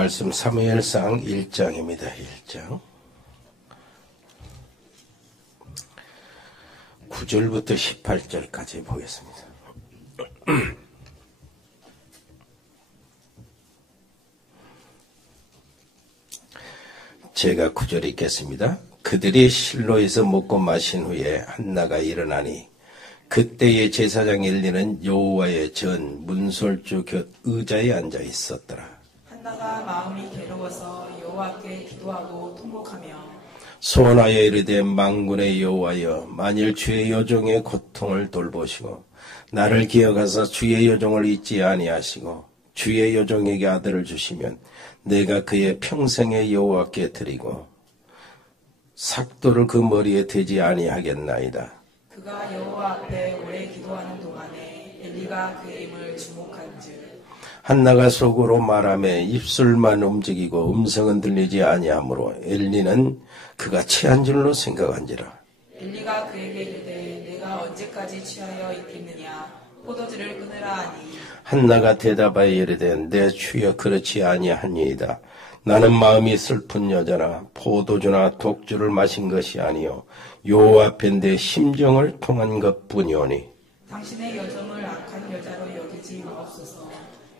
말씀 사무엘상 1장입니다. 1장 9절부터 18절까지 보겠습니다. 제가 9절 읽겠습니다. 그들이 실로에서 먹고 마신 후에 한나가 일어나니 그때의 제사장 엘리는 여호와의 전 문설주 곁 의자에 앉아 있었더라. 한나가 마음이 괴로워서 여호와께 기도하고 통곡하며 소원하여 이르되 만군의 여호와여, 만일 주의 여종의 고통을 돌보시고 나를 기억하사 주의 여종을 잊지 아니하시고 주의 여종에게 아들을 주시면 내가 그의 평생의 여호와께 드리고 삭도를 그 머리에 대지 아니하겠나이다. 그가 여호와 앞에 오래 기도하는 동안에 엘리가 그의 힘을 주목한즉 한나가 속으로 말하며 입술만 움직이고 음성은 들리지 아니하므로 엘리는 그가 취한 줄로 생각한지라. 엘리가 그에게 이르되 내가 언제까지 취하여 있겠느냐, 포도주를 끊으라 하니 한나가 대답하여 이르되 내 주여 그렇지 아니하니이다. 나는 마음이 슬픈 여자라 포도주나 독주를 마신 것이 아니요 여호와 앞에 내 심정을 통한 것뿐이오니 당신의 여정을 악한 여자로 여기지 마옵소서.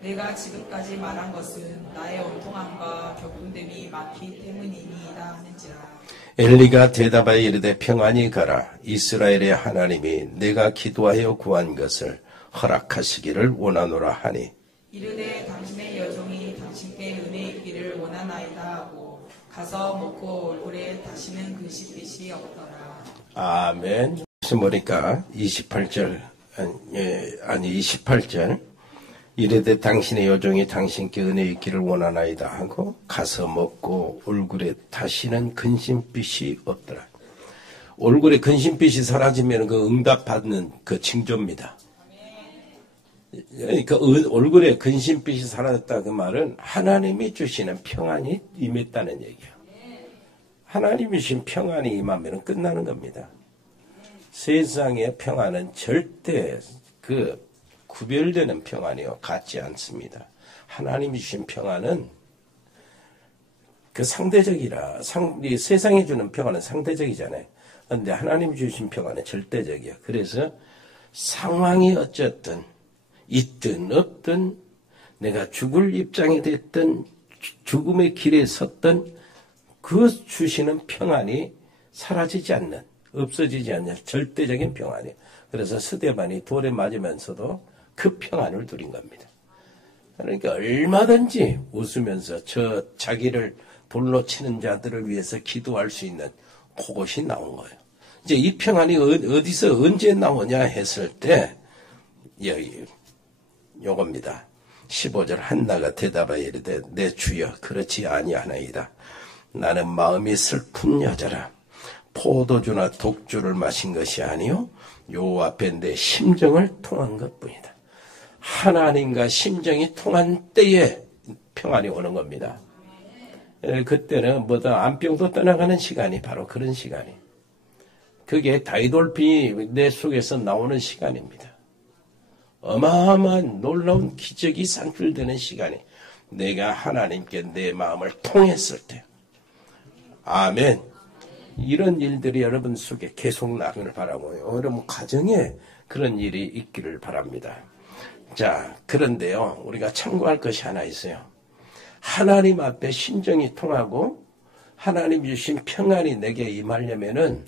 내가 지금까지 말한 것은 나의 온통함과 격분됨이 많기 때문이니이다 하는지라. 엘리가 대답하여 이르되 평안히 가라. 이스라엘의 하나님이 내가 기도하여 구한 것을 허락하시기를 원하노라 하니 이르되 당신의 여종이 당신께 은혜 있기를 원하나이다 하고 가서 먹고 얼굴에 다시는 글씨빛이 없더라. 아멘. 무슨 보니까 28절 아니 28절 이르되 당신의 여종이 당신께 은혜 있기를 원하나이다 하고 가서 먹고 얼굴에 다시는 근심빛이 없더라. 얼굴에 근심빛이 사라지면 그 응답받는 그 징조입니다. 그러니까 얼굴에 근심빛이 사라졌다 그 말은 하나님이 주시는 평안이 임했다는 얘기예요. 하나님이 주신 평안이 임하면 끝나는 겁니다. 세상의 평안은 절대 그 구별되는 평안이요 같지 않습니다. 하나님이 주신 평안은 그 상대적이라 이 세상이 주는 평안은 상대적이잖아요. 그런데 하나님이 주신 평안은 절대적이야. 그래서 상황이 어쨌든 있든 없든 내가 죽을 입장이 됐든 죽음의 길에 섰든 그 주시는 평안이 사라지지 않는 없어지지 않는 절대적인 평안이에요. 그래서 스데반이 돌에 맞으면서도 그 평안을 누린 겁니다. 그러니까 얼마든지 웃으면서 저 자기를 돌로 치는 자들을 위해서 기도할 수 있는 그것이 나온 거예요. 이제 이 평안이 어디서 언제 나오냐 했을 때 요겁니다. 15절 한나가 대답하여 이르되 내 주여 그렇지 아니하나이다. 나는 마음이 슬픈 여자라 포도주나 독주를 마신 것이 아니요 여호와 앞에 내 심정을 통한 것뿐이다. 하나님과 심정이 통한 때에 평안이 오는 겁니다. 그때는 뭐다 안병도 떠나가는 시간이 바로 그런 시간이. 그게 다이돌핀이 내 속에서 나오는 시간입니다. 어마어마한 놀라운 기적이 산출되는 시간이 내가 하나님께 내 마음을 통했을 때. 아멘. 이런 일들이 여러분 속에 계속 나기를 바라고요. 여러분 가정에 그런 일이 있기를 바랍니다. 자, 그런데요, 우리가 참고할 것이 하나 있어요. 하나님 앞에 심정이 통하고 하나님 주신 평안이 내게 임하려면은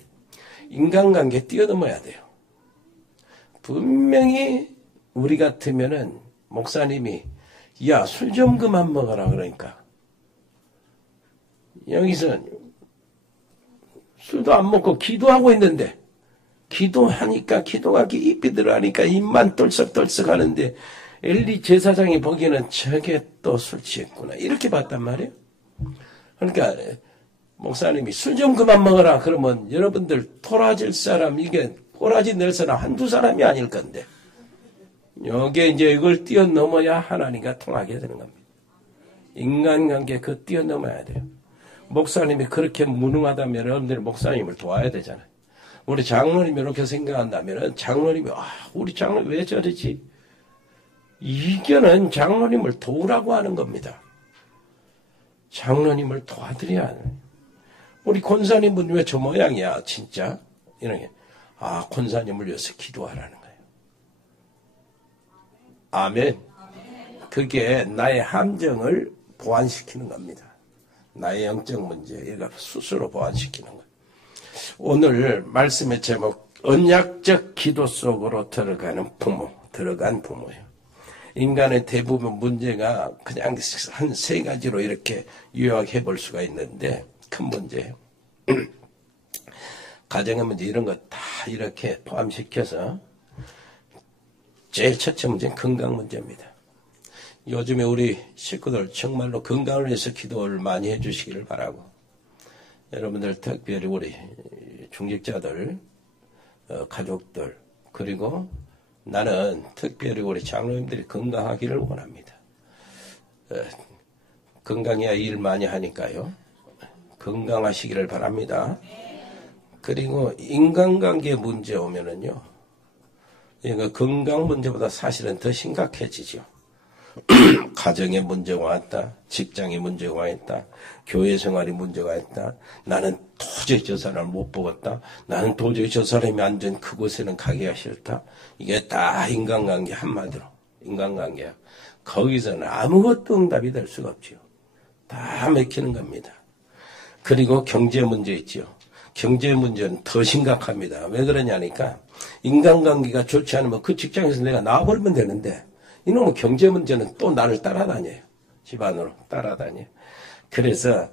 인간관계 뛰어넘어야 돼요. 분명히 우리 같으면은 목사님이 야, 술 좀 그만 먹어라 그러니까 여기서 술도 안 먹고 기도하고 있는데 기도하니까 기도가 깊이 들어가니까 입만 떨썩떨썩 하는데 엘리 제사장이 보기에는 저게 또 술 취했구나 이렇게 봤단 말이에요. 그러니까 목사님이 술 좀 그만 먹어라 그러면 여러분들 토라질 사람 이게 꼬라지 낼 사람 한두 사람이 아닐 건데 여기에 이제 이걸 뛰어넘어야 하나님과 통하게 되는 겁니다. 인간관계 그 뛰어넘어야 돼요. 목사님이 그렇게 무능하다면 여러분들이 목사님을 도와야 되잖아요. 우리 장로님이 이렇게 생각한다면 장로님이 우리 장로님 왜 저러지? 이거는 장로님을 도우라고 하는 겁니다. 장로님을 도와드려야 해. 우리 권사님은 왜 저 모양이야, 진짜? 이런 게. 아, 권사님을 위해서 기도하라는 거예요. 아멘. 그게 나의 함정을 보완시키는 겁니다. 나의 영적 문제, 얘가 스스로 보완시키는 거예요. 오늘 말씀의 제목, 언약적 기도 속으로 들어간 부모예요. 인간의 대부분 문제가 그냥 한 세 가지로 이렇게 요약해 볼 수가 있는데, 큰 문제예요. 가정의 문제 이런 거 다 이렇게 포함시켜서 제일 첫째 문제는 건강 문제입니다. 요즘에 우리 식구들 정말로 건강을 위해서 기도를 많이 해주시기를 바라고, 여러분들 특별히 우리 중직자들, 가족들, 그리고 나는 특별히 우리 장로님들이 건강하기를 원합니다. 건강해야 일 많이 하니까요. 건강하시기를 바랍니다. 그리고 인간관계 문제 오면은요, 그러니까 건강 문제보다 사실은 더 심각해지죠. 가정에 문제가 왔다, 직장에 문제가 왔다, 교회 생활에 문제가 왔다, 나는 도저히 저 사람을 못 보겠다, 나는 도저히 저 사람이 앉은 그곳에는 가기가 싫다. 이게 다 인간관계, 한마디로 인간관계야. 거기서는 아무것도 응답이 될 수가 없지요. 다 맥히는 겁니다. 그리고 경제 문제 있지요. 경제 문제는 더 심각합니다. 왜 그러냐니까, 인간관계가 좋지 않으면 그 직장에서 내가 나와버리면 되는데, 이놈의 경제 문제는 또 나를 따라다녀요. 집안으로 따라다녀요. 그래서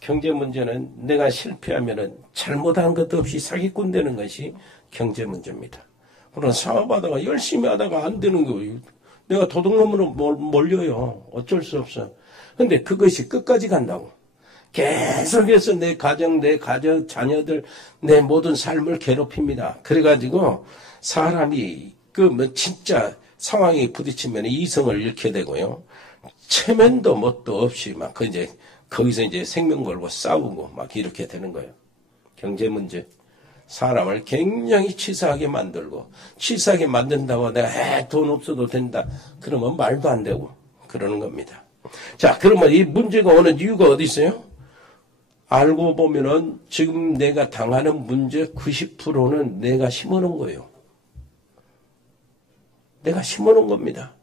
경제 문제는 내가 실패하면은 잘못한 것도 없이 사기꾼 되는 것이 경제 문제입니다. 그러나 사업하다가 열심히 하다가 안 되는 거예요. 내가 도둑놈으로 몰려요. 어쩔 수 없어. 근데 그것이 끝까지 간다고. 계속해서 내 가정, 자녀들, 내 모든 삶을 괴롭힙니다. 그래가지고 사람이 진짜 상황에 부딪히면 이성을 잃게 되고요. 체면도 뭣도 없이 막 거기서 이제 생명 걸고 싸우고 막 이렇게 되는 거예요. 경제 문제. 사람을 굉장히 치사하게 만들고, 치사하게 만든다고 내가 돈 없어도 된다. 그러면 말도 안 되고 그러는 겁니다. 자, 그러면 이 문제가 오는 이유가 어디 있어요? 알고 보면은 지금 내가 당하는 문제 90%는 내가 심어놓은 거예요. 내가 심어놓은 겁니다.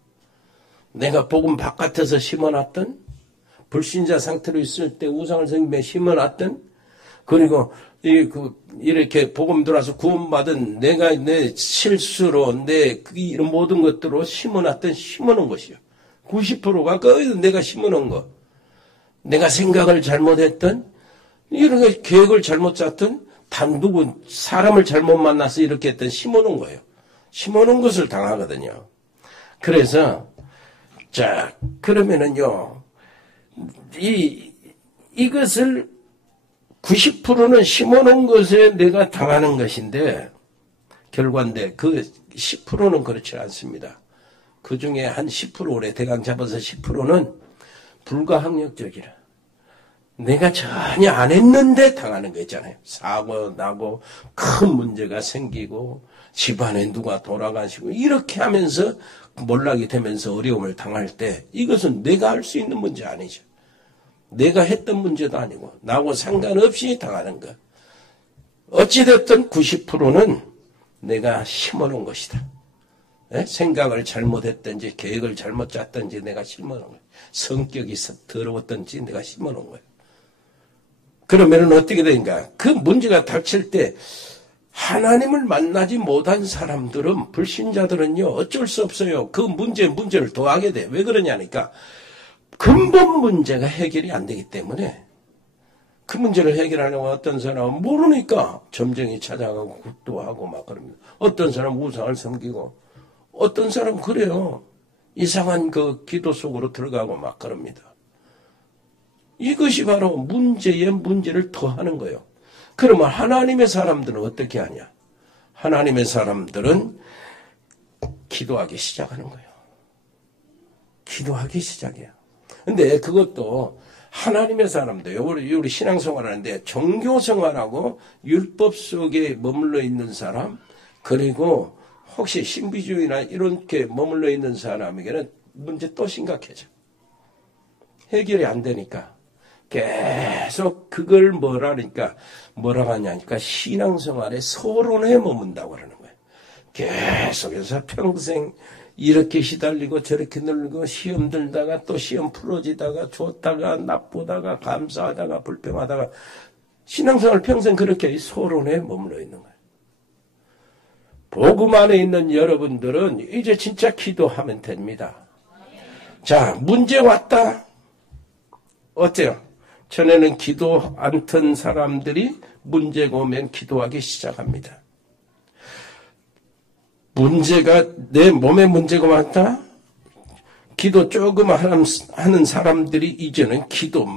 내가 복음 바깥에서 심어놨던, 불신자 상태로 있을 때 우상을 섬기며 심어놨던, 그리고 이렇게 복음 들어와서 구원받은 내가 내 실수로 이런 모든 것들로 심어놓은 것이요. 90%가 내가 심어놓은 거. 내가 생각을 잘못했던, 이런 계획을 잘못 짰던, 사람을 잘못 만나서 이렇게 했던 심어놓은 거예요. 심어놓은 것을 당하거든요. 그래서, 자, 그러면은요, 이것을 90%는 심어놓은 것에 내가 당하는 것인데, 결과인데, 그 10%는 그렇지 않습니다. 그 중에 한 10% 올해 대강 잡아서 10%는 불가항력적이라. 내가 전혀 안 했는데 당하는 거 있잖아요. 사고 나고 큰 문제가 생기고 집안에 누가 돌아가시고 이렇게 하면서 몰락이 되면서 어려움을 당할 때, 이것은 내가 할 수 있는 문제 아니죠. 내가 했던 문제도 아니고 나하고 상관없이 당하는 것. 어찌됐든 90%는 내가 심어놓은 것이다. 생각을 잘못했든지 계획을 잘못 짰든지 내가 심어놓은 거예요. 성격이 더러웠든지 내가 심어놓은 거예요. 그러면은 어떻게 되는가? 그 문제가 닥칠 때 하나님을 만나지 못한 사람들은, 불신자들은요, 어쩔 수 없어요. 그 문제를 더하게 돼. 왜 그러냐니까, 근본 문제가 해결이 안 되기 때문에, 그 문제를 해결하려고 어떤 사람은 모르니까 점쟁이 찾아가고 굿도 하고 막 그럽니다. 어떤 사람은 우상을 섬기고, 어떤 사람은 그래요. 이상한 그 기도 속으로 들어가고 막 그럽니다. 이것이 바로 문제에 문제를 더하는 거예요. 그러면 하나님의 사람들은 어떻게 하냐? 하나님의 사람들은 기도하기 시작하는 거예요. 기도하기 시작해요. 근데 그것도 하나님의 사람들, 우리 신앙생활 하는데 종교생활하고 율법 속에 머물러 있는 사람, 그리고 혹시 신비주의나 이렇게 머물러 있는 사람에게는 문제 또 심각해져. 해결이 안 되니까 계속 그걸 뭐라고 하냐니까 신앙생활의 서론에 머문다고 그러는 거예요. 계속해서 평생 이렇게 시달리고 저렇게 늘고 시험 들다가 또 시험 풀어지다가 좋다가 나쁘다가 감사하다가 불평하다가 신앙생활 평생 그렇게 서론에 머물러 있는 거예요. 복음 안에 있는 여러분들은 이제 진짜 기도하면 됩니다. 자, 문제 왔다. 어때요? 전에는 기도 않던 사람들이 문제가 오면 기도하기 시작합니다. 문제가 내 몸에 문제가 많다? 기도 조금 하는 사람들이 이제는 기도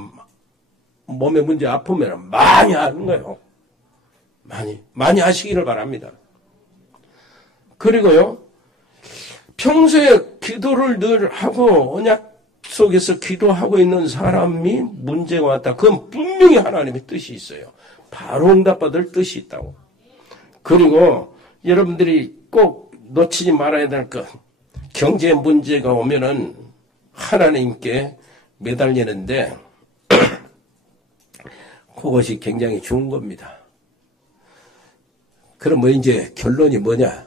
몸에 문제 아프면 많이 하는 거예요. 많이 하시기를 바랍니다. 그리고요, 평소에 기도를 늘 하고 언약 속에서 기도하고 있는 사람이 문제가 왔다. 그건 분명히 하나님의 뜻이 있어요. 바로 응답받을 뜻이 있다고. 그리고 여러분들이 꼭 놓치지 말아야 될 것. 경제 문제가 오면은 하나님께 매달리는데 그것이 굉장히 좋은 겁니다. 그럼 뭐 이제 결론이 뭐냐?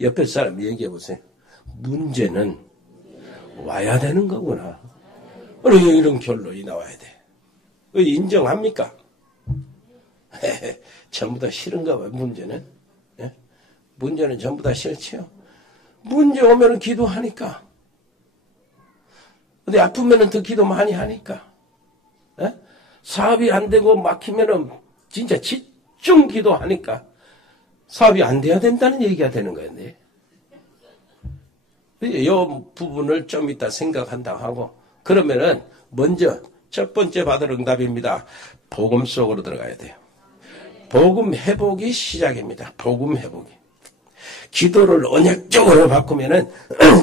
옆에 사람 얘기해 보세요. 문제는 와야 되는 거구나. 이런 결론이 나와야 돼. 인정합니까? 전부 다 싫은가 봐요, 문제는. 예? 문제는 전부 다 싫지요. 문제 오면은 기도하니까. 근데 아프면은 더 기도 많이 하니까. 예? 사업이 안 되고 막히면은 진짜 집중 기도하니까. 사업이 안 돼야 된다는 얘기가 되는 거였네. 이 부분을 좀 이따 생각한다고 하고, 그러면은 먼저 첫 번째 받을 응답입니다. 복음 속으로 들어가야 돼요. 복음 회복이 시작입니다. 복음 회복이. 기도를 언약적으로 바꾸면은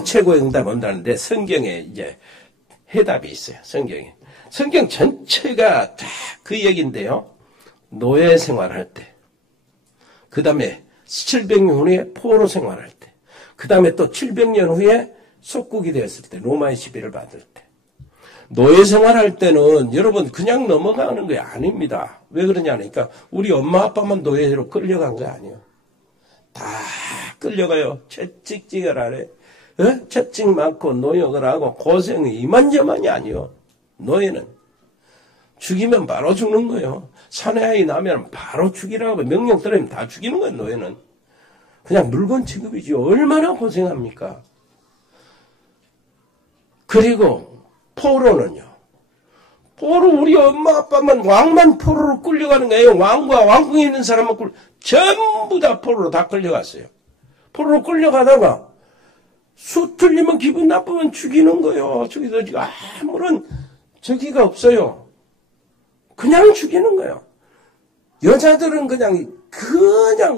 최고의 응답 온다는데 성경에 이제 해답이 있어요. 성경 전체가 다 그 얘기인데요. 노예 생활할 때, 그 다음에 700년 후에 포로 생활할 때, 그 다음에 또 700년 후에 속국이 되었을 때, 로마의 시비를 받을 때. 노예 생활할 때는 여러분 그냥 넘어가는 게 아닙니다. 왜 그러냐니까 우리 엄마 아빠만 노예로 끌려간 거 아니에요. 다 끌려가요. 채찍질 하래. 채찍 많고 노역을 하고 고생이 이만저만이 아니요. 노예는 죽이면 바로 죽는 거예요. 사내아이 나면 바로 죽이라고 명령 들으면 다 죽이는 거예요. 노예는 그냥 물건 취급이지 얼마나 고생합니까? 그리고 포로는요. 포로 우리 엄마 아빠만 왕만 포로로 끌려가는 거예요. 왕과 왕궁에 있는 사람만 전부 다 포로로 다 끌려갔어요. 포로로 끌려가다가 수 틀리면 기분 나쁘면 죽이는 거예요. 저기서 아무런 저기가 없어요. 그냥 죽이는 거예요. 여자들은 그냥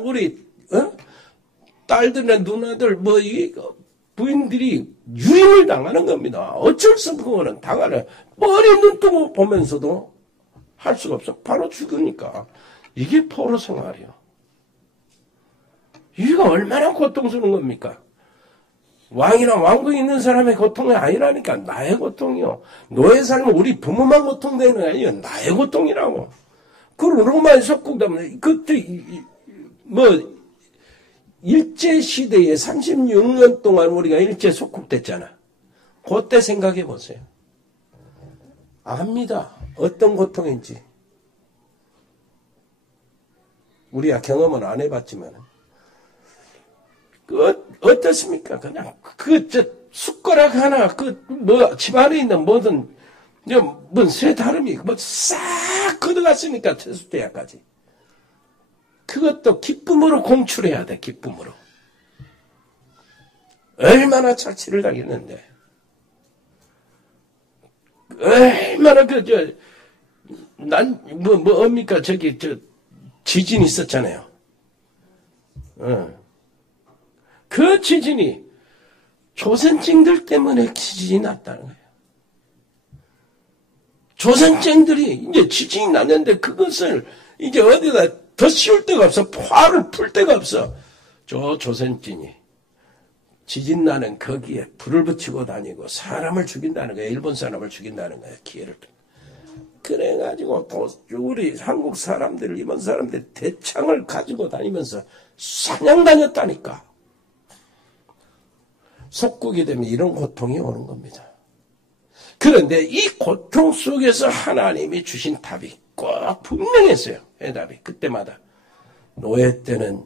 우리 딸들이나 누나들 부인들이 유인을 당하는 겁니다. 어쩔 수 없고 그거는 당하는 머리 눈 뜨고 보면서도 할 수가 없어. 바로 죽으니까. 이게 포로 생활이요. 이거 얼마나 고통스러운 겁니까? 왕이나 왕궁에 있는 사람의 고통이 아니라니까. 나의 고통이요. 노예 삶은 우리 부모만 고통되는 게 아니에요. 나의 고통이라고. 그 로마의 속국다면 그때 일제시대에 36년 동안 우리가 일제 속국됐잖아. 그때 생각해 보세요. 압니다. 어떤 고통인지. 우리가 경험은 안 해봤지만. 어떻습니까? 그냥, 숟가락 하나, 집안에 있는 뭐든, 새 다름이, 싹 걷어갔으니까, 퇴수대야까지. 그것도 기쁨으로 공출해야 돼, 기쁨으로. 얼마나 착취를 당했는데. 얼마나 뭡니까? 지진이 있었잖아요. 그 지진이 조선쟁들 때문에 지진이 났다는 거예요. 조선쟁들이 이제 지진이 났는데 그것을 이제 어디다 더 씌울 데가 없어. 화를 풀 데가 없어. 조선진이 지진 나는 거기에 불을 붙이고 다니고 사람을 죽인다는 거예요. 일본 사람을 죽인다는 거예요. 기회를. 그래가지고 또 우리 한국 사람들, 일본 사람들 대창을 가지고 다니면서 사냥 다녔다니까. 속국이 되면 이런 고통이 오는 겁니다. 그런데 이 고통 속에서 하나님이 주신 답이 꼭 분명했어요. 해답이. 그때마다. 노예 때는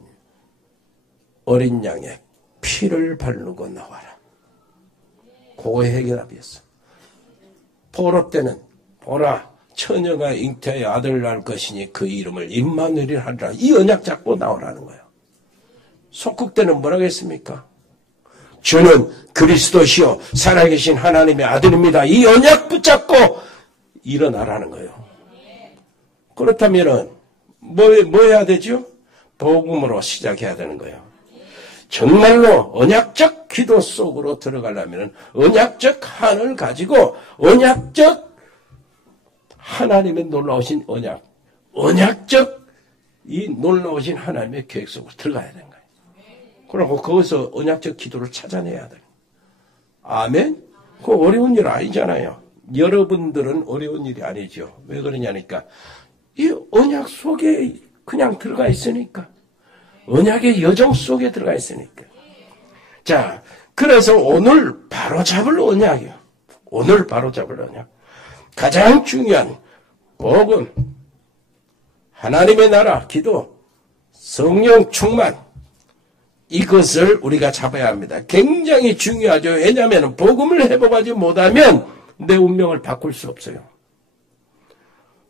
어린 양의 피를 바르고 나와라. 그거의 해결답이었어. 포로 때는 보라 처녀가 잉태하여 아들을 낳을 것이니 그 이름을 임마누엘이라 하리라. 이 언약 잡고 나오라는 거예요. 속국 때는 뭐라고 했습니까? 주는 그리스도시요 살아계신 하나님의 아들입니다. 이 언약 붙잡고 일어나라는 거예요. 그렇다면은 뭐 해야 되죠? 복음으로 시작해야 되는 거예요. 정말로 언약적 기도 속으로 들어가려면 언약적 한을 가지고 언약적 하나님의 놀라우신 언약적 이 놀라우신 하나님의 계획 속으로 들어가야 되는 거예요. 그리고 거기서 언약적 기도를 찾아내야 돼요. 아멘? 그거 어려운 일 아니잖아요. 여러분들은 어려운 일이 아니죠. 왜 그러냐니까 이 언약 속에 그냥 들어가 있으니까. 언약의 여정 속에 들어가 있으니까. 자, 그래서 오늘 바로잡을 언약이요. 오늘 바로잡을 언약. 가장 중요한 복음, 하나님의 나라, 기도, 성령 충만, 이것을 우리가 잡아야 합니다. 굉장히 중요하죠. 왜냐하면 복음을 회복하지 못하면 내 운명을 바꿀 수 없어요.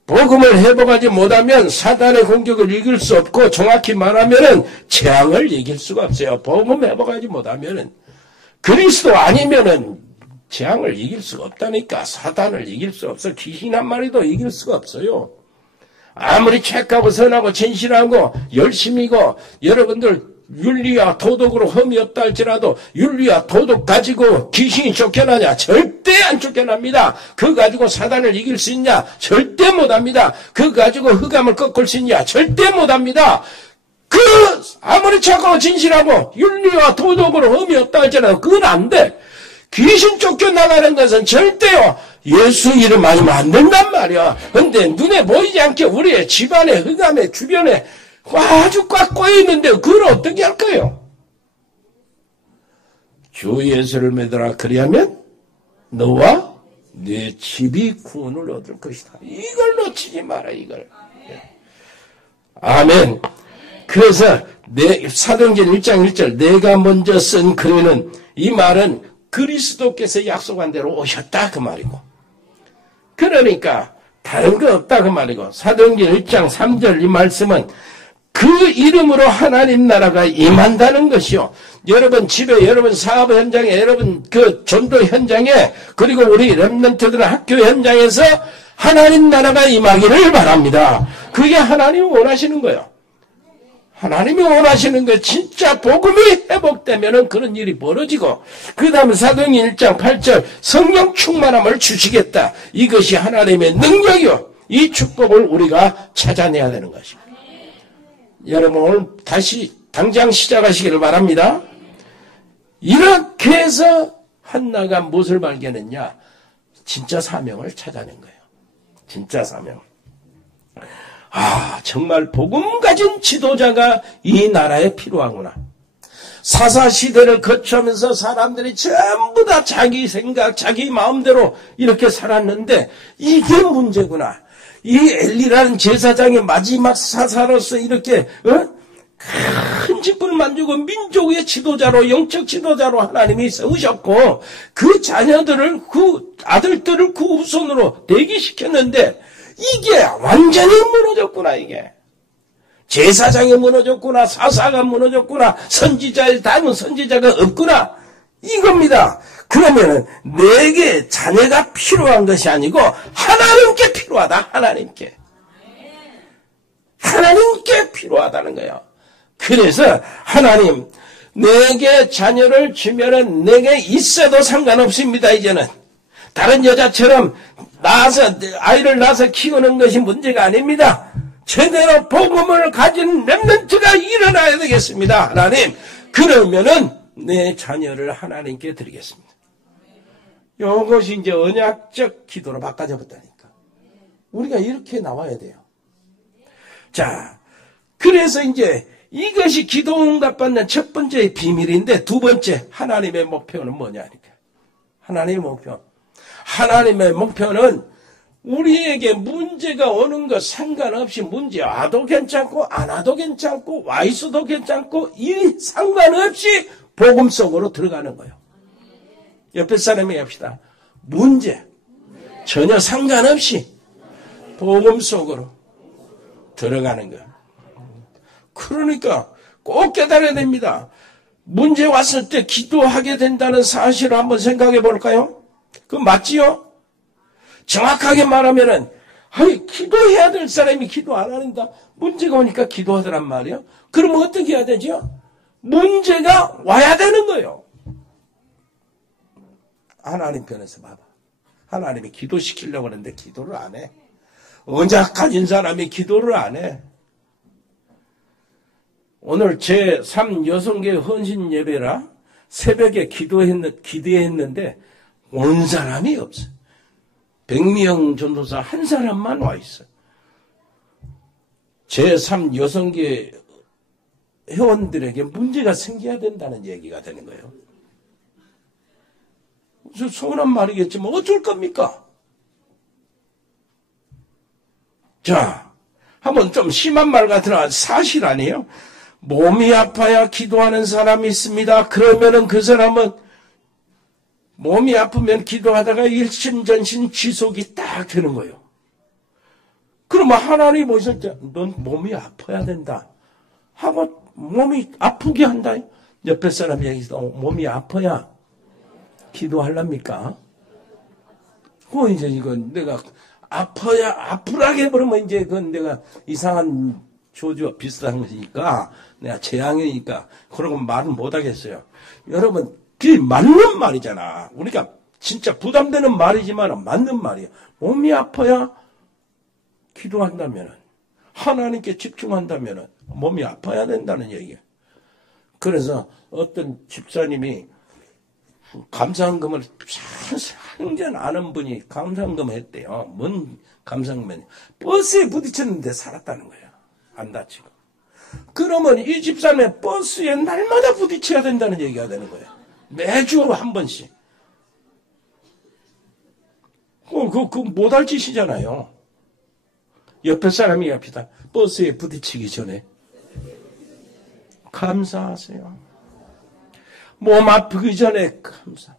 복음을 회복하지 못하면 사단의 공격을 이길 수 없고 정확히 말하면 재앙을 이길 수가 없어요. 복음 회복하지 못하면 그리스도 아니면 재앙을 이길 수가 없다니까. 사단을 이길 수 없어. 귀신 한 마리도 이길 수가 없어요. 아무리 착하고 선하고 진실하고 열심히고 여러분들 윤리와 도덕으로 흠이 없다 할지라도 윤리와 도덕 가지고 귀신이 쫓겨나냐? 절대 안 쫓겨납니다. 그거 가지고 사단을 이길 수 있냐? 절대 못합니다. 그거 가지고 흑암을 꺾을 수 있냐? 절대 못합니다. 아무리 착하고 진실하고 윤리와 도덕으로 흠이 없다 할지라도 그건 안 돼. 귀신 쫓겨나가는 것은 절대요. 예수 이름 아니면 안 된단 말이야. 근데 눈에 보이지 않게 우리의 집안에 흑암의 주변에 아주 꽉 꼬여있는데 그걸 어떻게 할까요? 주 예수를 믿어라. 그리하면 너와 네 집이 구원을 얻을 것이다. 이걸 놓치지 마라. 이걸. 아멘. 그래서 사도행전 1장 1절 내가 먼저 쓴 글에는 이 말은 그리스도께서 약속한 대로 오셨다 그 말이고 그러니까 다른 거 없다 그 말이고 사도행전 1장 3절 이 말씀은 그 이름으로 하나님 나라가 임한다는 것이요. 여러분 집에, 여러분 사업 현장에, 여러분 그 전도 현장에, 그리고 우리 렘넌트들은 학교 현장에서 하나님 나라가 임하기를 바랍니다. 그게 하나님이 원하시는 거예요. 하나님이 원하시는 거 진짜 복음이 회복되면은 그런 일이 벌어지고 그 다음에 사도행전 1장 8절 성령 충만함을 주시겠다. 이것이 하나님의 능력이요. 이 축복을 우리가 찾아내야 되는 것입니다. 여러분 오늘 다시 당장 시작하시기를 바랍니다. 이렇게 해서 한나가 무엇을 발견했냐? 진짜 사명을 찾아낸 거예요. 진짜 사명. 정말 복음 가진 지도자가 이 나라에 필요하구나. 사사시대를 거쳐오면서 사람들이 전부 다 자기 생각, 자기 마음대로 이렇게 살았는데 이게 문제구나. 이 엘리라는 제사장의 마지막 사사로서 이렇게 큰 직분을 만들고 민족의 지도자로 영적 지도자로 하나님이 세우셨고 그 자녀들을 그 아들들을 그 후손으로 대기시켰는데 이게 완전히 무너졌구나. 이게 제사장이 무너졌구나. 사사가 무너졌구나. 선지자의 닮은 선지자가 없구나. 이겁니다. 그러면은 내게 자녀가 필요한 것이 아니고 하나님께 필요하다. 하나님께 필요하다는 거예요. 그래서 하나님 내게 자녀를 주면은 내게 있어도 상관없습니다. 이제는 다른 여자처럼 아이를 낳아서 키우는 것이 문제가 아닙니다. 제대로 복음을 가진 렘넌트가 일어나야 되겠습니다. 하나님 그러면은 내 자녀를 하나님께 드리겠습니다. 이것이 이제 언약적 기도로 바꿔져 버렸다니까. 우리가 이렇게 나와야 돼요. 자, 그래서 이제 이것이 기도 응답받는 첫 번째 비밀인데, 두 번째 하나님의 목표는 뭐냐니까. 하나님의 목표. 하나님의 목표는 우리에게 문제가 오는 것 상관없이 문제 와도 괜찮고 안 와도 괜찮고 와 있어도 괜찮고 이 상관없이 복음 속으로 들어가는 거예요. 옆에 사람이 합시다. 문제 전혀 상관없이 복음 속으로 들어가는 거예요. 그러니까 꼭 깨달아야 됩니다. 문제 왔을 때 기도하게 된다는 사실을 한번 생각해 볼까요? 그거 맞지요? 정확하게 말하면은, 기도해야 될 사람이 기도 안 하는다. 문제가 오니까 기도하더란 말이에요. 그러면 어떻게 해야 되죠? 문제가 와야 되는 거예요. 하나님 편에서 봐봐. 하나님이 기도시키려고 하는데 기도를 안 해. 언약 가진 사람이 기도를 안 해. 오늘 제3 여성계 헌신 예배라 새벽에 기도했는데 온 사람이 없어. 100명 전도사 한 사람만 와 있어. 제3 여성계 회원들에게 문제가 생겨야 된다는 얘기가 되는 거예요. 서운한 말이겠지만 어쩔 겁니까? 자, 한번 좀 심한 말 같으나 사실 아니에요? 몸이 아파야 기도하는 사람이 있습니다. 그러면은 그 사람은 몸이 아프면 기도하다가 일심전심 지속이 딱 되는 거예요. 그러면 하나님 보실 때 넌 몸이 아파야 된다 하고 몸이 아프게 한다. 옆에 사람 얘기해서 몸이 아파야 기도하랍니까? 이제 이건 내가 아프라게 해버리면 이제 그건 내가 이상한 조주와 비슷한 것이니까 내가 재앙이니까 그러고 말은 못하겠어요. 여러분 그게 맞는 말이잖아. 우리가 진짜 부담되는 말이지만 맞는 말이야. 몸이 아파야 기도한다면 하나님께 집중한다면 몸이 아파야 된다는 얘기야. 그래서 어떤 집사님이 감사헌금을 상전 아는 분이 감사헌금 했대요. 뭔 감사헌금이 버스에 부딪혔는데 살았다는 거야. 안 다치고. 그러면 이 집사님의 버스에 날마다 부딪혀야 된다는 얘기가 되는 거예요. 매주 한 번씩. 그거 못할 짓이잖아요. 옆에 사람이 합시다. 버스에 부딪히기 전에 감사하세요. 몸 아프기 전에 감사.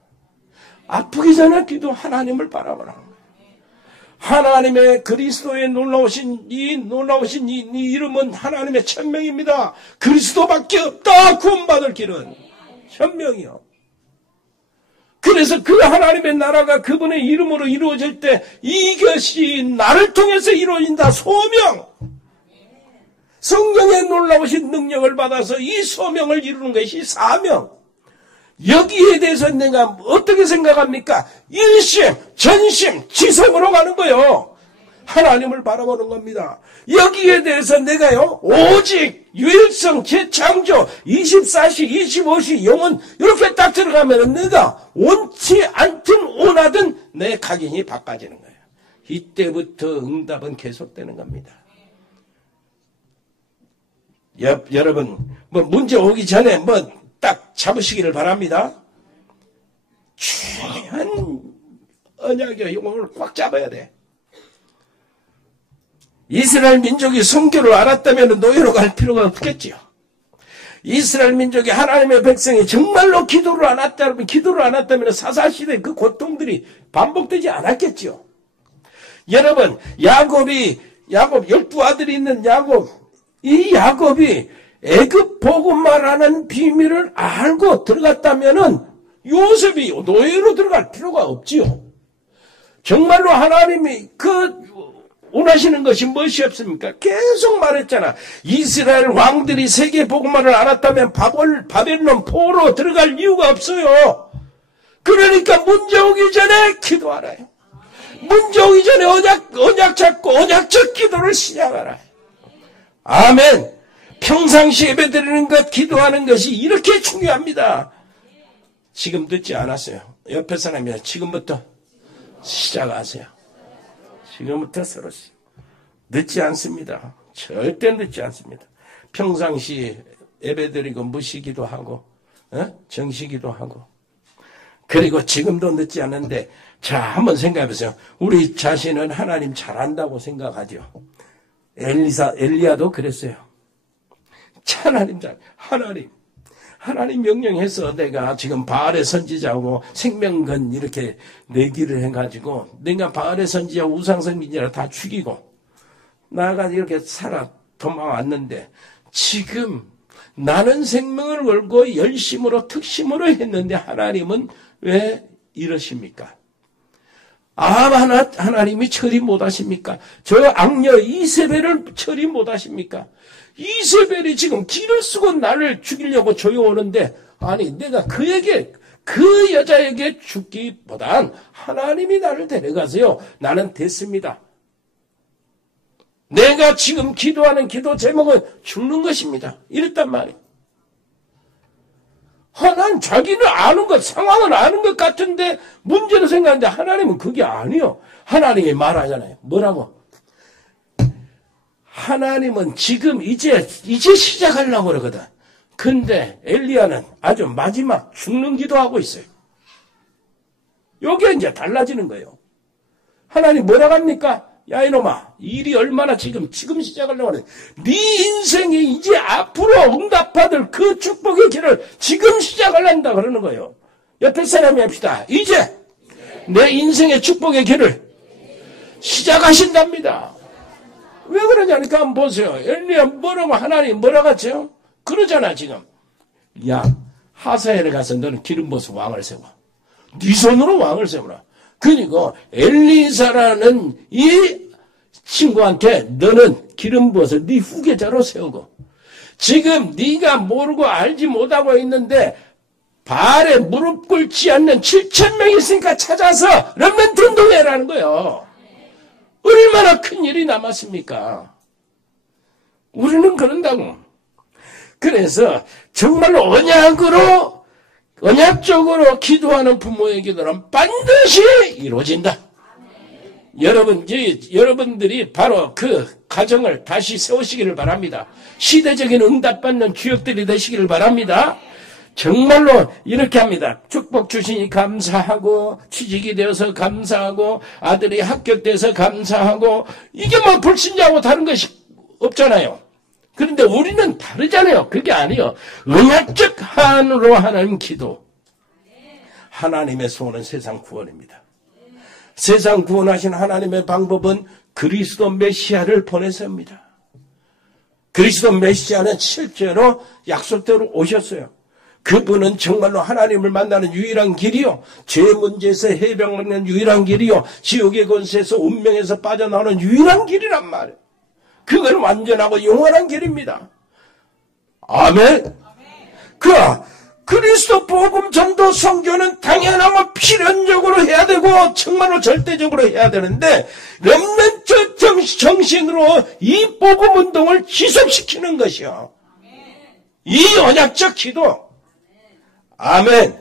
아프기 전에 기도 하나님을 바라보라는 거예요. 하나님의 그리스도의 놀라우신 이 이름은 하나님의 천명입니다. 그리스도밖에 없다. 구원받을 길은 천명이요. 그래서 그 하나님의 나라가 그분의 이름으로 이루어질 때 이것이 나를 통해서 이루어진다. 소명. 성령의 놀라우신 능력을 받아서 이 소명을 이루는 것이 사명. 여기에 대해서 내가 어떻게 생각합니까? 일심, 전심, 지성으로 가는 거예요. 하나님을 바라보는 겁니다. 여기에 대해서 내가요, 오직 유일성, 재창조, 24시, 25시, 영혼 이렇게 딱 들어가면 내가 원치 않든 원하든 내 각인이 바꿔지는 거예요. 이때부터 응답은 계속되는 겁니다. 여러분, 문제 오기 전에 딱 잡으시기를 바랍니다. 중요한 언약의 영혼을 꽉 잡아야 돼. 이스라엘 민족이 성교를 알았다면 노예로 갈 필요가 없겠지요. 이스라엘 민족이 하나님의 백성이 정말로 기도를 안 했다면 사사시대 그 고통들이 반복되지 않았겠지요. 여러분, 야곱 12아들이 있는 이 야곱이 애굽 복음만하는 비밀을 알고 들어갔다면은 요셉이 노예로 들어갈 필요가 없지요. 정말로 하나님이 원하시는 것이 무엇이었습니까? 계속 말했잖아. 이스라엘 왕들이 세계 복음만을 알았다면 바벨론 포로 들어갈 이유가 없어요. 그러니까 문제 오기 전에 기도하라요. 문제 오기 전에 언약 잡고 언약적 기도를 시작하라. 아멘. 평상시 예배드리는 것, 기도하는 것이 이렇게 중요합니다. 지금 늦지 않았어요. 옆에 사람이 지금부터 시작하세요. 지금부터 서로 늦지 않습니다. 절대 늦지 않습니다. 평상시 예배드리고 무시기도 하고 정시기도 하고 그리고 지금도 늦지 않은데 자 한번 생각해 보세요. 우리 자신은 하나님 잘한다고 생각하죠. 엘리야도 그랬어요. 하나님 명령해서 내가 지금 바알의 선지자하고 생명건 이렇게 내기를 해가지고 내가 바알의 선지자 우상선지자를 다 죽이고 나가 이렇게 살아 도망왔는데 지금 나는 생명을 걸고 열심으로 특심으로 했는데 하나님은 왜 이러십니까? 하나님이 처리 못하십니까? 저 악녀 이세벨을 처리 못하십니까? 이세벨이 지금 길을 쓰고 나를 죽이려고 조여오는데 아니 내가 그 여자에게 죽기보단 하나님이 나를 데려가세요. 나는 됐습니다. 내가 지금 기도하는 기도 제목은 죽는 것입니다. 이랬단 말이에요. 하나님 자기는 아는 것, 상황을 아는 것 같은데 문제를 생각하는데 하나님은 그게 아니요. 하나님이 말하잖아요. 뭐라고? 하나님은 지금 이제 시작하려고 그러거든. 근데 엘리야는 아주 마지막 죽는 기도하고 있어요. 요게 이제 달라지는 거예요. 하나님 뭐라고 합니까? 야 이놈아 일이 얼마나 지금 시작하려고 그래. 네 인생이 이제 앞으로 응답받을 그 축복의 길을 지금 시작하려다 그러는 거예요. 옆에 사람이 합시다. 이제 내 인생의 축복의 길을 시작하신답니다. 왜 그러냐니까 한번 보세요. 엘리야 뭐라고 하나님 뭐라고 하죠? 그러잖아 지금. 야 하사엘에 가서 너는 기름 부어서 왕을 세워. 네 손으로 왕을 세우라. 그리고 엘리사라는 이 친구한테 너는 기름 부어서 네 후계자로 세우고 지금 네가 모르고 알지 못하고 있는데 바알에 무릎 꿇지 않는 7,000명이 있으니까 찾아서 렘넌트 운동회라는 거예요. 얼마나 큰 일이 남았습니까? 우리는 그런다고. 그래서 정말로 언약적으로 기도하는 부모의 기도는 반드시 이루어진다. 여러분들이 바로 그 가정을 다시 세우시기를 바랍니다. 시대적인 응답받는 주역들이 되시기를 바랍니다. 정말로 이렇게 합니다. 축복 주시니 감사하고 취직이 되어서 감사하고 아들이 합격돼서 감사하고 이게 뭐 불신자하고 다른 것이 없잖아요. 그런데 우리는 다르잖아요. 그게 아니에요. 언약적 한으로 하는 기도. 하나님의 소원은 세상 구원입니다. 세상 구원하신 하나님의 방법은 그리스도 메시아를 보내서입니다. 그리스도 메시아는 실제로 약속대로 오셨어요. 그분은 정말로 하나님을 만나는 유일한 길이요. 죄 문제에서 해방받는 유일한 길이요. 지옥의 권세에서 운명에서 빠져나오는 유일한 길이란 말이에요. 그건 완전하고 영원한 길입니다. 아멘. 그리스도 복음 전도 선교는 당연하고 필연적으로 해야 되고 정말로 절대적으로 해야 되는데 렘넌트 정신으로 이 복음 운동을 지속시키는 것이요. 이 언약적 기도. 아멘.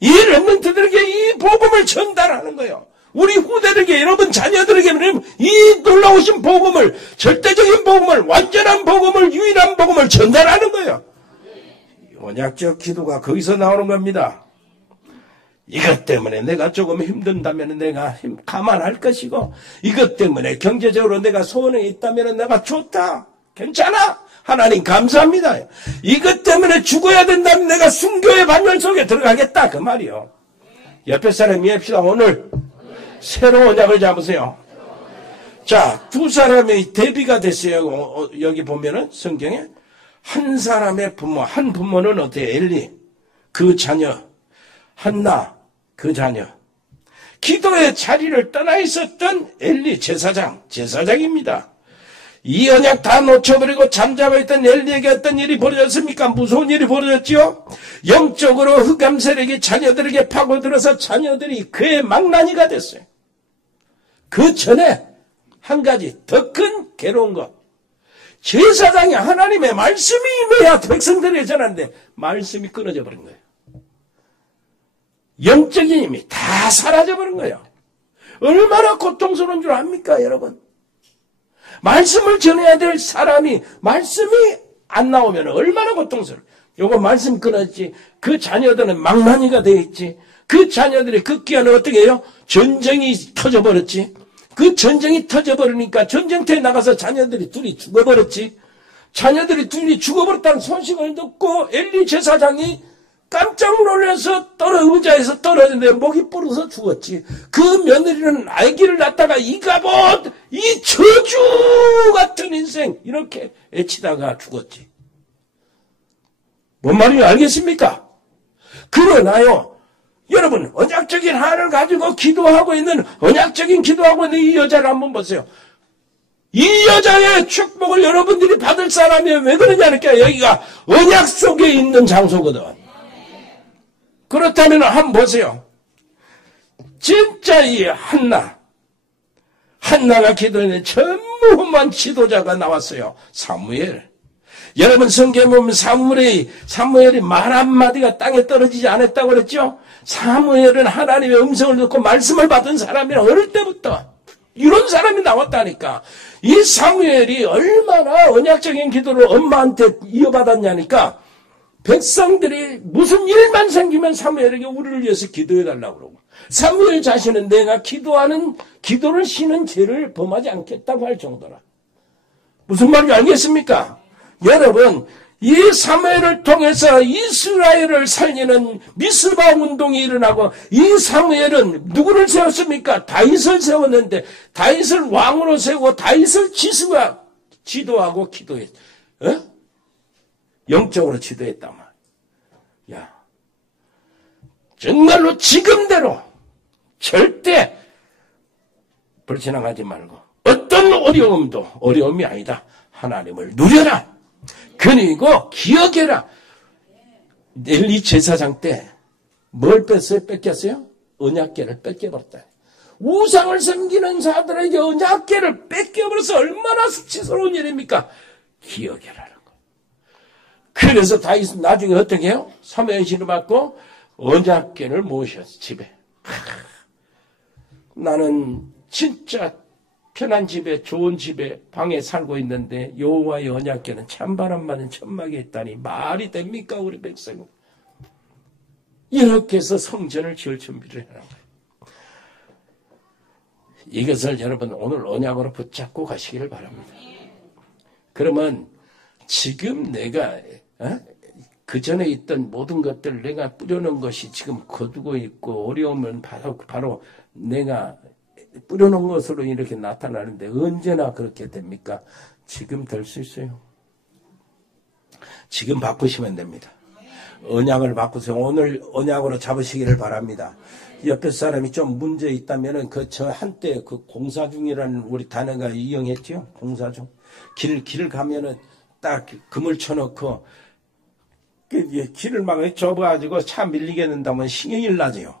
이 렘넌트들에게 이 복음을 전달하는 거예요. 우리 후대들에게 여러분 자녀들에게 이 놀라우신 복음을 절대적인 복음을 완전한 복음을 유일한 복음을 전달하는 거예요. 언약적 기도가 거기서 나오는 겁니다. 이것 때문에 내가 조금 힘든다면 내가 감안할 것이고 이것 때문에 경제적으로 내가 소원이 있다면 내가 좋다. 괜찮아. 하나님 감사합니다. 이것 때문에 죽어야 된다면 내가 순교의 반열 속에 들어가겠다. 그 말이요. 옆에 사람이 합시다. 오늘 새로운 언약을 잡으세요. 자, 두 사람의 대비가 됐어요. 여기 보면은 성경에 한 사람의 부모, 한 부모는 어때요? 엘리, 그 자녀, 한나, 그 자녀. 기도의 자리를 떠나 있었던 엘리 제사장입니다. 이 언약 다 놓쳐버리고 잠자고 있던 엘리에게 어떤 일이 벌어졌습니까? 무서운 일이 벌어졌죠? 영적으로 흑암 세력이 자녀들에게 파고들어서 자녀들이 그의 망나니가 됐어요. 그 전에 한 가지 더 큰 괴로운 것. 제사장이 하나님의 말씀이 임해야 백성들에게 전하는데 말씀이 끊어져 버린 거예요. 영적인 힘이 다 사라져버린 거예요. 얼마나 고통스러운 줄 압니까, 여러분? 말씀을 전해야 될 사람이 말씀이 안 나오면 얼마나 고통스러워. 요거 말씀 끊었지. 그 자녀들은 망나니가 되어 있지. 그 자녀들이 그 기간에 어떻게 해요? 전쟁이 터져버렸지. 그 전쟁이 터져버리니까 전쟁터에 나가서 자녀들이 둘이 죽어버렸지. 자녀들이 둘이 죽어버렸다는 소식을 듣고 엘리 제사장이 깜짝 놀라서 의자에서 떨어졌는데 목이 부러서 죽었지. 그 며느리는 아기를 낳다가 이가봇, 이 저주 같은 인생 이렇게 애치다가 죽었지. 뭔 말인지 알겠습니까? 그러나요, 여러분 언약적인 한을 가지고 기도하고 있는 이 여자를 한번 보세요. 이 여자의 축복을 여러분들이 받을 사람이 왜 그러냐니까 여기가 언약 속에 있는 장소거든. 그렇다면 한번 보세요. 진짜 이 한나가 기도했는데 전무후무한 지도자가 나왔어요. 사무엘. 여러분 성경에 보면 사무엘이 말 한마디가 땅에 떨어지지 않았다고 그랬죠? 사무엘은 하나님의 음성을 듣고 말씀을 받은 사람이라 어릴 때부터 이런 사람이 나왔다니까. 이 사무엘이 얼마나 언약적인 기도를 엄마한테 이어받았냐니까 백성들이 무슨 일만 생기면 사무엘에게 우리를 위해서 기도해달라고 그러고 사무엘 자신은 내가 기도를 쉬는 죄를 범하지 않겠다고 할 정도라. 무슨 말인지 알겠습니까? 여러분, 이 사무엘을 통해서 이스라엘을 살리는 미스바 운동이 일어나고 이 사무엘은 누구를 세웠습니까? 다윗을 세웠는데 다윗을 왕으로 세우고 다윗을 지도하고 기도했. 영적으로 지도했단 말이야. 야, 정말로 지금대로 절대 불지나가지 말고 어떤 어려움이 아니다. 하나님을 누려라. 그리고 기억해라. 엘리 제사장 때 뭘 뺏겼어요? 언약궤를 뺏겨버렸다. 우상을 섬기는 자들에게 언약궤를 뺏겨버려서 얼마나 수치스러운 일입니까? 기억해라는 거. 그래서 다윗은 나중에 어떻게 해요? 사무엘신을 받고 언약궤를 모셨어, 집에. 나는 진짜 편한 집에, 좋은 집에, 방에 살고 있는데 여호와의 언약궤는 찬바람 맞은 천막에 있다니 말이 됩니까, 우리 백성? 이렇게 해서 성전을 지을 준비를 해라. 이것을 여러분 오늘 언약으로 붙잡고 가시기를 바랍니다. 그러면 지금 내가 그 전에 있던 모든 것들을 내가 뿌려놓은 것이 지금 거두고 있고 어려우면 바로 내가 뿌려놓은 것으로 이렇게 나타나는데 언제나 그렇게 됩니까? 지금 될 수 있어요. 지금 바꾸시면 됩니다. 언약을 바꾸세요. 오늘 언약으로 잡으시기를 바랍니다. 옆에 사람이 좀 문제 있다면은 저 한때 그 공사 중이라는 우리 단어가 이용했죠. 공사 중. 길을 가면은 딱 금을 쳐놓고 길을 막 좁아가지고 차 밀리겠는다면 신경이 나죠.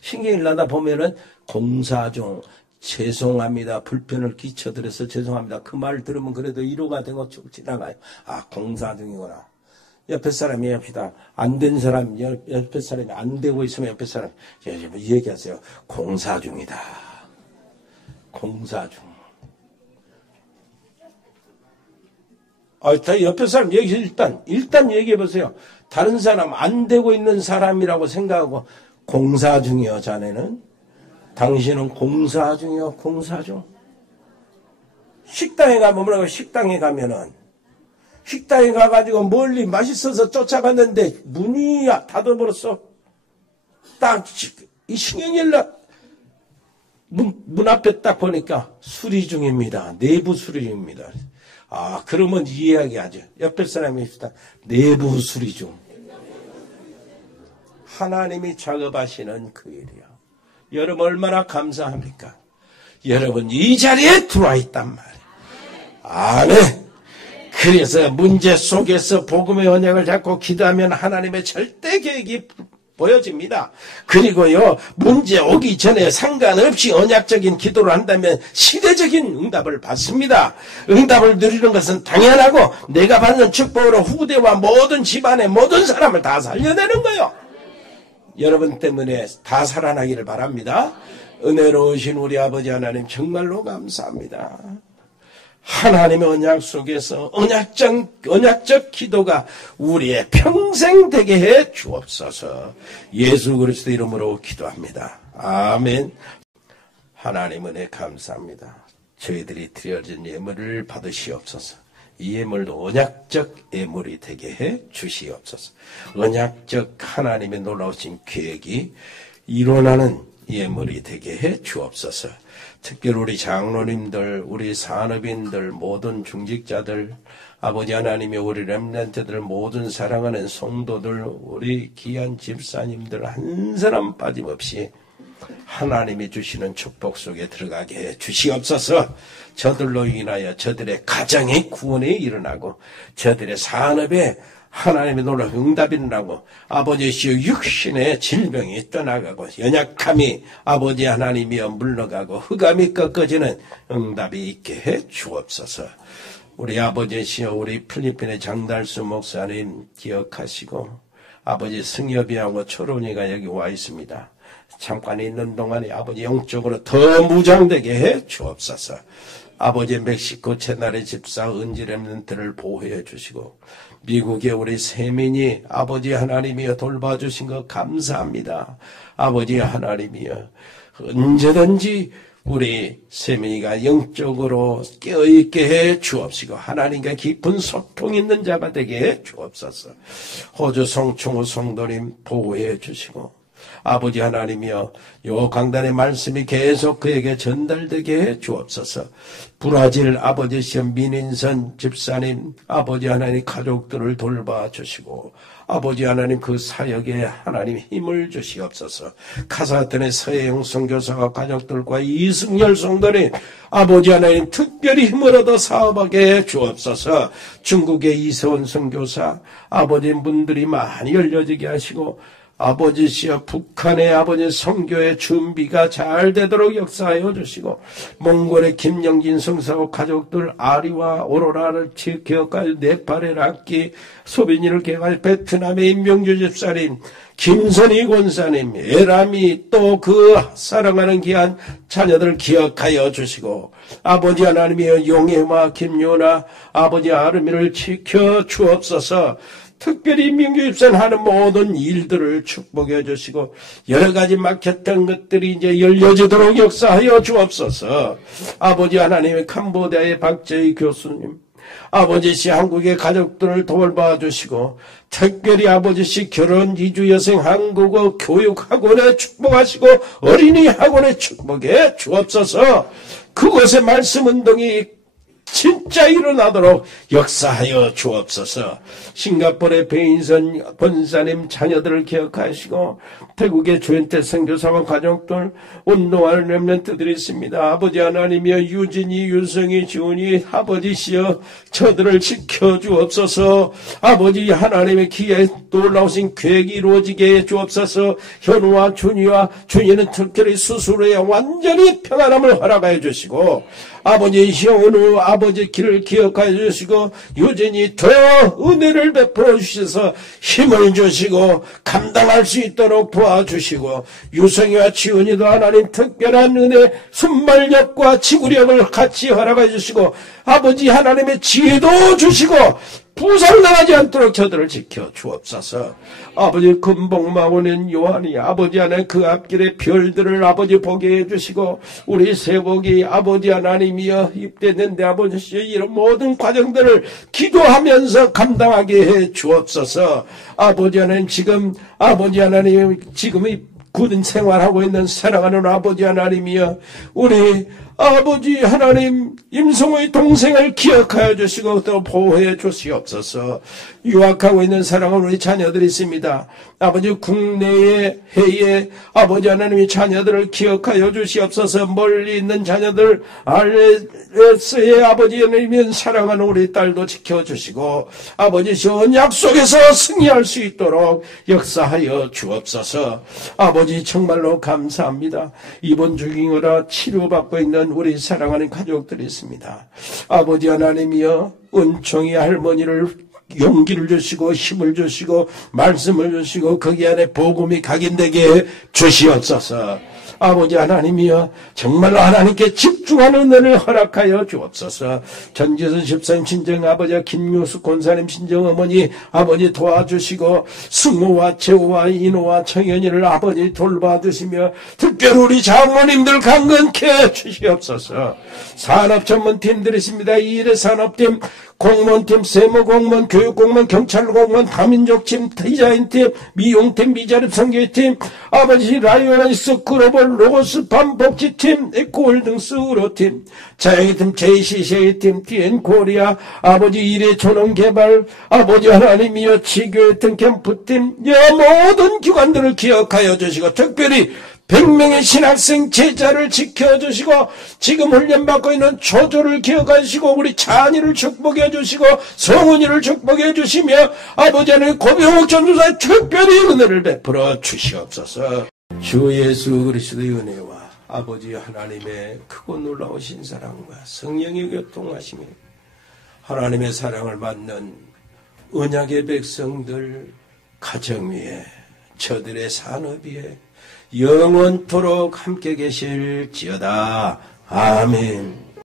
신경이 나다 보면은 공사 중, 죄송합니다. 불편을 끼쳐드려서 죄송합니다. 그 말을 들으면 그래도 위로가 되고 쭉 지나가요. 아, 공사 중이구나. 옆에 사람이 안 된 사람, 옆에 사람이 안 되고 있으면 옆에 사람, 얘기하세요. 공사 중이다. 공사 중. 다 옆에 사람 일단 얘기해보세요. 다른 사람 안 되고 있는 사람이라고 생각하고, 공사 중이요, 자네는? 당신은 공사 중이요, 공사 중. 식당에 가면 뭐라고, 식당에 가가지고 멀리 맛있어서 쫓아갔는데 문이 닫아버렸어. 딱 이 신경일라 문 앞에 딱 보니까 수리 중입니다. 내부 수리 중입니다. 아, 그러면 이해하죠. 옆에 사람이 있다. 내부 수리 중. 하나님이 작업하시는 그 일이요. 여러분 얼마나 감사합니까? 여러분 이 자리에 들어와 있단 말이에요. 아멘. 그래서 문제 속에서 복음의 언약을 잡고 기도하면 하나님의 절대 계획이 보여집니다. 그리고요, 문제 오기 전에 상관없이 언약적인 기도를 한다면 시대적인 응답을 받습니다. 응답을 누리는 것은 당연하고 내가 받는 축복으로 후대와 모든 집안의 모든 사람을 다 살려내는 거예요. 여러분 때문에 다 살아나기를 바랍니다. 은혜로우신 우리 아버지 하나님 정말로 감사합니다. 하나님의 언약 속에서 언약적 기도가 우리의 평생 되게 해 주옵소서. 예수 그리스도 이름으로 기도합니다. 아멘. 하나님 은혜 감사합니다. 저희들이 드려진 예물을 받으시옵소서. 이 예물도 언약적 예물이 되게 해 주시옵소서. 언약적 하나님의 놀라우신 계획이 일어나는 예물이 되게 해 주옵소서. 특별히 우리 장로님들, 우리 산업인들, 모든 중직자들, 아버지 하나님의 우리 렘넌트들, 모든 사랑하는 성도들, 우리 귀한 집사님들 한 사람 빠짐없이 하나님이 주시는 축복 속에 들어가게 해 주시옵소서. 저들로 인하여 저들의 가정의 구원이 일어나고 저들의 산업에 하나님의 놀라운 응답이 일어나고 아버지시여 육신의 질병이 떠나가고 연약함이 아버지 하나님이여 물러가고 흑암이 꺾어지는 응답이 있게 해 주옵소서. 우리 아버지시여 우리 필리핀의 장달수 목사님 기억하시고 아버지 승엽이하고 초론이가 여기 와 있습니다. 잠깐 있는 동안에 아버지 영적으로 더 무장되게 해 주옵소서. 아버지 멕시코 채널의 집사 은지 렘넌트를 보호해 주시고 미국의 우리 세민이 아버지 하나님이여 돌봐주신 것 감사합니다. 아버지 하나님이여 언제든지 우리 세민이가 영적으로 깨어있게 해 주옵시고 하나님과 깊은 소통 있는 자가 되게 해 주옵소서. 호주 송충우 성도님 보호해 주시고 아버지 하나님이여 요 강단의 말씀이 계속 그에게 전달되게 해 주옵소서. 브라질 아버지시여 민인선 집사님 아버지 하나님 가족들을 돌봐주시고 아버지 하나님 그 사역에 하나님 힘을 주시옵소서. 카사흐탄의 서혜영 선교사와 가족들과 이승열 성도님 아버지 하나님 특별히 힘을 얻어 사업하게 해 주옵소서. 중국의 이세원 선교사 아버지 분들이 많이 열려지게 하시고 아버지시여 북한의 아버지 선교의 준비가 잘 되도록 역사하여 주시고 몽골의 김영진 성사와 가족들 아리와 오로라를 기억하여 네팔의 락기 소빈이를 기억하여 베트남의 임명주 집사님 김선희 권사님 에람이 또 그 사랑하는 귀한 자녀들 기억하여 주시고 아버지 하나님이여 용해와 김요나 아버지 아르미를 지켜 주옵소서. 특별히 민교입산 하는 모든 일들을 축복해 주시고 여러 가지 막혔던 것들이 이제 열려지도록 역사하여 주옵소서. 아버지 하나님의 캄보디아의 박재희 교수님 아버지시 한국의 가족들을 돌봐 주시고 특별히 아버지시 결혼 이주 여성 한국어 교육학원에 축복하시고 어린이 학원에 축복해 주옵소서. 그곳에 말씀 운동이 진짜 일어나도록 역사하여 주옵소서. 싱가포르의 베인선 권사님 자녀들을 기억하시고 태국의 조현태 선교사와 가족들 운동하는 렘넌트들이 있습니다. 아버지 하나님이여 유진이 유성이 지훈이 아버지시여 저들을 지켜주옵소서. 아버지 하나님의 기에 놀라우신 계획이 이루어지게 해 주옵소서. 현우와 준이와 준이는 특별히 수술에 완전히 평안함을 허락하여 주시고 아버지 현우 아버지 길을 기억하여 주시고 유진이 더 은혜를 베풀어 주셔서 힘을 주시고 감당할 수 있도록 도와주시고 유성이와 지훈이도 하나님 특별한 은혜 순발력과 지구력을 같이 허락해 주시고 아버지 하나님의 지혜도 주시고 부상당하지 않도록 저들을 지켜 주옵소서. 아버지 금복마오는 요한이 아버지 하나님 그 앞길의 별들을 아버지 보게 해주시고 우리 세복이 아버지 하나님이여 입대했는데 아버지 이런 모든 과정들을 기도하면서 감당하게 해 주옵소서. 아버지 하나님 지금 아버지 하나님 지금의 굳은 생활하고 있는 사랑하는 아버지 하나님이여 우리 아버지 하나님 임성호의 동생을 기억하여 주시고 또 보호해 주시옵소서. 유학하고 있는 사랑하는 우리 자녀들이 있습니다. 아버지 국내에 해외에 아버지 하나님의 자녀들을 기억하여 주시옵소서. 멀리 있는 자녀들 RS의 아버지 하나님은 사랑하는 우리 딸도 지켜주시고 아버지 언약 속에서 승리할 수 있도록 역사하여 주옵소서. 아버지 정말로 감사합니다. 입원 중이거나 치료받고 있는 우리 사랑하는 가족들이 있습니다. 아버지 하나님이여 은총이 할머니를 용기를 주시고 힘을 주시고 말씀을 주시고 거기 안에 복음이 각인되게 주시옵소서. 아버지 하나님이여, 정말로 하나님께 집중하는 은혜를 허락하여 주옵소서. 전지선 집사님 친정 아버지와 김유수 권사님 친정 어머니 아버지 도와주시고, 승호와 재호와 인호와 청현이를 아버지 돌봐주시며, 특별히 우리 장모님들 강건케 주시옵소서. 산업전문팀들이 있습니다. 이 일의 산업팀, 공무원팀, 세무공무원, 교육공무원, 경찰공무원, 다민족팀, 디자인팀, 미용팀, 미자립 선교팀, 아버지 라이오나이스 글로벌 로고스 반복지팀, 에코홀딩스 우로팀, 자영이팀, JCCA팀, TN코리아, 아버지 일의 존엄개발, 아버지 하나님이여 지교회팀, 캠프팀, 모든 기관들을 기억하여 주시고, 특별히 100명의 신학생 제자를 지켜주시고, 지금 훈련받고 있는 초조를 기억하시고, 우리 찬이를 축복해 주시고, 성훈이를 축복해 주시며, 아버지 하나님 고병욱 전도사의 특별히 은혜를 베풀어 주시옵소서. 주 예수 그리스도의 은혜와 아버지 하나님의 크고 놀라우신 사랑과 성령의 교통하심이 하나님의 사랑을 받는 언약의 백성들 가정 위에, 저들의 산업 위에 영원토록 함께 계실지어다. 아멘.